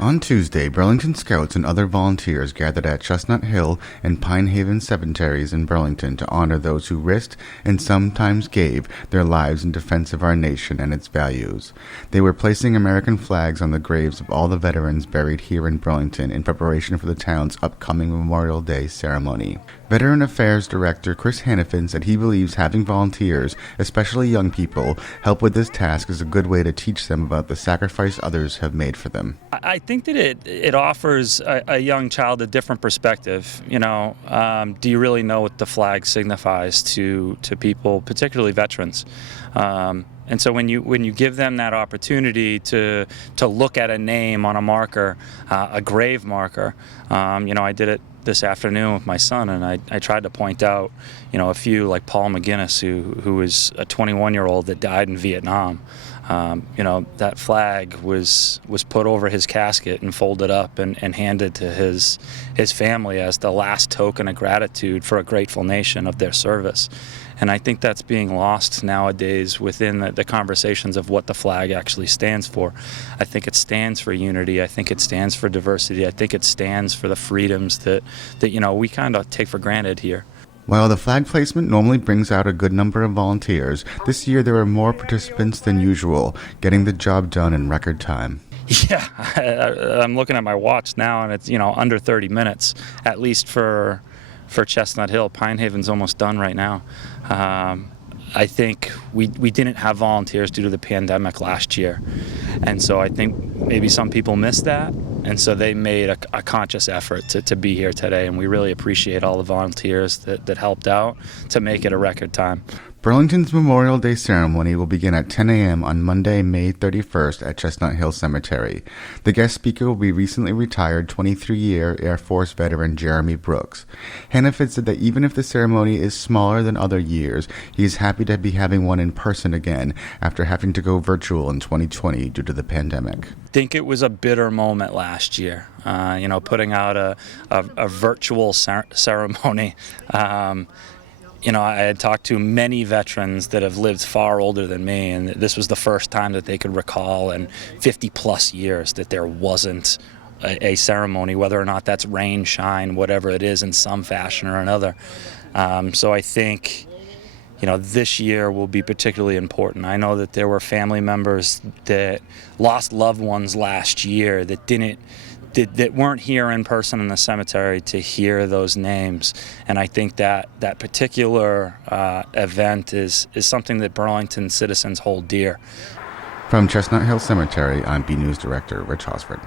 On Tuesday, Burlington Scouts and other volunteers gathered at Chestnut Hill and Pine Haven cemeteries in Burlington to honor those who risked and sometimes gave their lives in defense of our nation and its values. They were placing American flags on the graves of all the veterans buried here in Burlington in preparation for the town's upcoming Memorial Day ceremony. Veteran Affairs Director Chris Hannafin said he believes having volunteers, especially young people, help with this task is a good way to teach them about the sacrifice others have made for them. I think that it offers a young child a different perspective. Do you really know what the flag signifies to people, particularly veterans? And so when you give them that opportunity to look at a name on a marker, a grave marker, I did it this afternoon with my son, and I tried to point out, a few like Paul McGinnis, who was a 21-year-old that died in Vietnam. That flag was put over his casket and folded up and handed to his family as the last token of gratitude for a grateful nation of their service. And I think that's being lost nowadays within the conversations of what the flag actually stands for. I think it stands for unity. I think it stands for diversity. I think it stands for the freedoms that we kind of take for granted here. While the flag placement normally brings out a good number of volunteers, this year there were more participants than usual, getting the job done in record time. Yeah, I'm looking at my watch now, and it's under 30 minutes, at least for Chestnut Hill. Pine Haven's almost done right now. I think we didn't have volunteers due to the pandemic last year, and so I think maybe some people missed that, and so they made a conscious effort to be here today, and we really appreciate all the volunteers that helped out to make it a record time. Burlington's Memorial Day ceremony will begin at 10 a.m. on Monday, May 31st at Chestnut Hill Cemetery. The guest speaker will be recently retired 23-year Air Force veteran Jeremy Brooks. Hannafin said that even if the ceremony is smaller than other years, he is happy to be having one in person again after having to go virtual in 2020 due to the pandemic. I think it was a bitter moment last year, putting out a virtual ceremony. I had talked to many veterans that have lived far older than me, and this was the first time that they could recall in 50-plus years that there wasn't a ceremony, whether or not that's rain, shine, whatever it is, in some fashion or another. So I think, this year will be particularly important. I know that there were family members that lost loved ones last year that weren't here in person in the cemetery to hear those names, and I think that particular event is something that Burlington citizens hold dear. From Chestnut Hill Cemetery, I'm B News Director Rich Hosford.